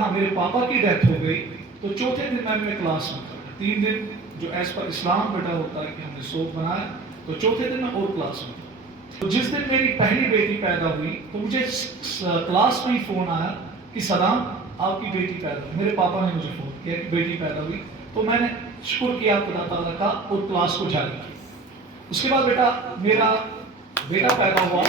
ہاں میرے پاپا کی ڈیتھ ہو گئی تو چوتھے دن میں کلاس میں تھا. 3 دن جو ایز پر اسلام بیٹا ہوتا ہے کہ ہم نے سوگ بنایا تو چوتھے دن میں اور کلاس میں تھا. تو جس دن میری پہلی بیٹی پیدا ہوئی تو مجھے کلاس میں ہی فون آیا کہ صدام آپ کی بیٹی پیدا ہوئی. میرے پاپا نے مجھے فون کیا کہ بیٹی پیدا ہوئی تو میں نے شکر کیا خدا تعالیٰ کا اور کلاس کو جاری کی. اس کے بعد میرا بیٹا پیدا ہوا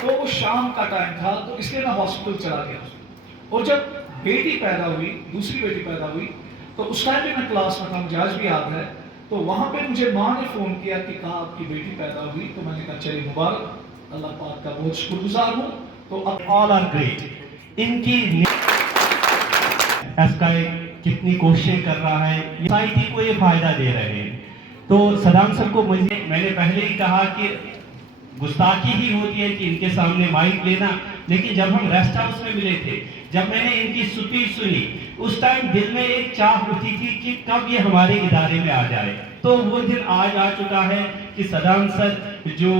تو وہ شام کا ٹائم تھا تو اس لیے میں ہاسپٹل چلا گیا. اور جب بیٹی پیدا ہوئی دوسری بیٹی پیدا ہوئی تو اس ٹائم بھی میں کلاس میں تھا, مجھے آج بھی یاد ہے. تو وہاں پہ مجھے ماں نے فون کیا کہ کہا آپ کی بیٹی پیدا ہوئی تو میں نے کہا چلیے مبارک, اللہ پاک کا بہت شکر گزار ہوں. تو آل آر گریٹ. ان کی کتنی کوششیں کر رہا ہے, سوسائٹی کو یہ فائدہ دے رہے ہیں. تو صدام سر کو میں نے پہلے ہی کہا کہ گستاخی ہی ہوتی ہے کہ ان کے سامنے مائک لینا, لیکن جب ہم ریسٹ ہاؤس میں ملے تھے, جب میں نے ان کی اسپیچ سنی, اس ٹائم دل میں ایک چاہ اٹھی تھی کہ کب یہ ہمارے ادارے میں آ جائے. تو وہ دن آج آ چکا ہے کہ صدام سر جو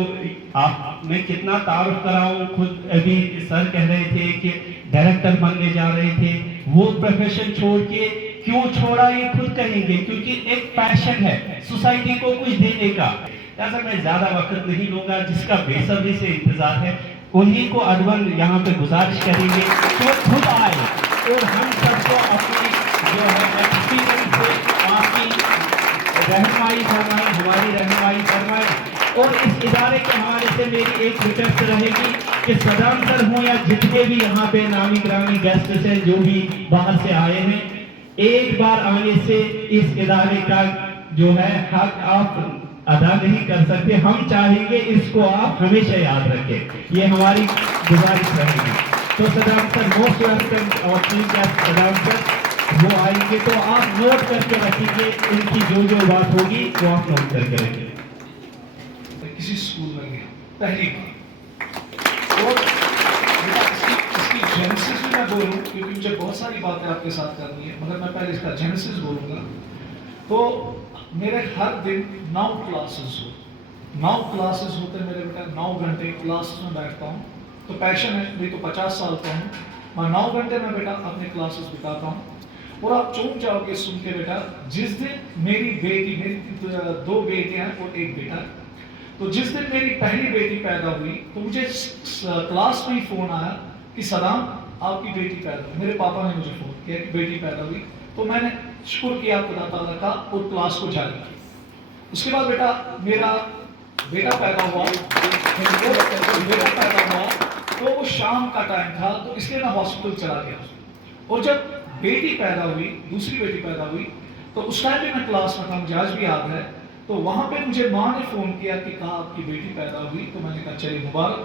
آپ میں کتنا تعارف کراؤں, خود ابھی سر کہہ رہے تھے کہ ڈائریکٹر بننے جا رہے تھے, وہ پروفیشن چھوڑ کے کیوں چھوڑا یہ خود کہیں گے, کیونکہ ایک پیشن ہے سوسائٹی کو کچھ دینے کا. ایسا میں زیادہ وقت نہیں لوں گا, جس کا بے صبری سے انتظار ہے انہی کو ادون یہاں پہ گزارش کریں گے کہ وہ خود آئے اور ہم سب کو اپنی جو ہے ایکسپیرینس سے آپ کی رہنمائی فرمائیں, ہماری رہنمائی فرمائیں. اور اس ادارے کے حوالے سے میری ایک ریکویسٹ رہے گی کہ صدام سر ہوں یا جتنے بھی یہاں پہ نامی گرامی گیسٹس ہیں جو بھی باہر سے آئے ہیں, ایک بار آنے سے اس ادارے کا جو ہے حق آپ ادا نہیں کر سکتے. ہم چاہیں گے اس کو آپ ہمیشہ یاد رکھیں, یہ ہماری گزارش رہے گی. تو صدام سر موسٹ ویلکم اور چیف گیسٹ صدام سر وہ آئیں گے تو آپ نوٹ کر کے رکھیں گے, ان کی جو بات ہوگی وہ آپ نوٹ کر کے رکھیں. کسی اسکول میں گیا پہلی بار, اور اس کی جینسس بھی میں بولوں کیونکہ مجھے بہت ساری باتیں آپ کے ساتھ کرنی ہے, مگر میں پہلے اس کا جینسس بولوں گا. تو میرے ہر دن 9 کلاسز ہوتے میرے بیٹا, 9 گھنٹے کلاسز میں بیٹھتا ہوں. تو پیشن ہے, میں تو 50 سال کا ہوں, میں 9 گھنٹے میں بیٹا اپنے کلاسز بتاتا ہوں. اور آپ چونک جاؤ گے سن کے بیٹا, جس دن میری 2 بیٹیاں ہیں اور 1 بیٹا ہے, تو جس دن میری پہلی بیٹی پیدا ہوئی تو مجھے کلاس میں ہی فون آیا کہ صدام آپ کی بیٹی پیدا ہوئی. میرے پاپا نے مجھے فون کیا کہ بیٹی پیدا ہوئی تو میں نے شکر کیا خدا تعالیٰ کا اور کلاس کو جاری کی. اس کے بعد میرا بیٹا پیدا ہوا تو وہ شام کا ٹائم تھا تو اس لیے میں ہاسپٹل چلا گیا. اور جب بیٹی پیدا ہوئی دوسری بیٹی پیدا ہوئی تو اس ٹائم بھی میں کلاس میں تھا, مجھے آج بھی یاد ہے. تو وہاں پہ مجھے ماں نے فون کیا کہ کہا آپ کی بیٹی پیدا ہوئی تو میں نے کہا چلیے مبارک,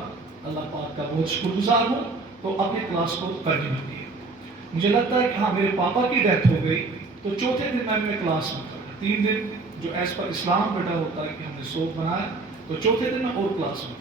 اللہ پاک کا بہت شکر گزار ہوں. تو اپنے کلاس کو کنٹینیو کیا. مجھے لگتا ہے کہ ہاں میرے پاپا کی ڈیتھ ہو گئی تو چوتھے دن میں کلاس میں تھا. 3 دن جو ایز پر اسلام بیٹا ہوتا ہے کہ ہم نے سوگ بنایا تو چوتھے دن میں اور کلاس میں.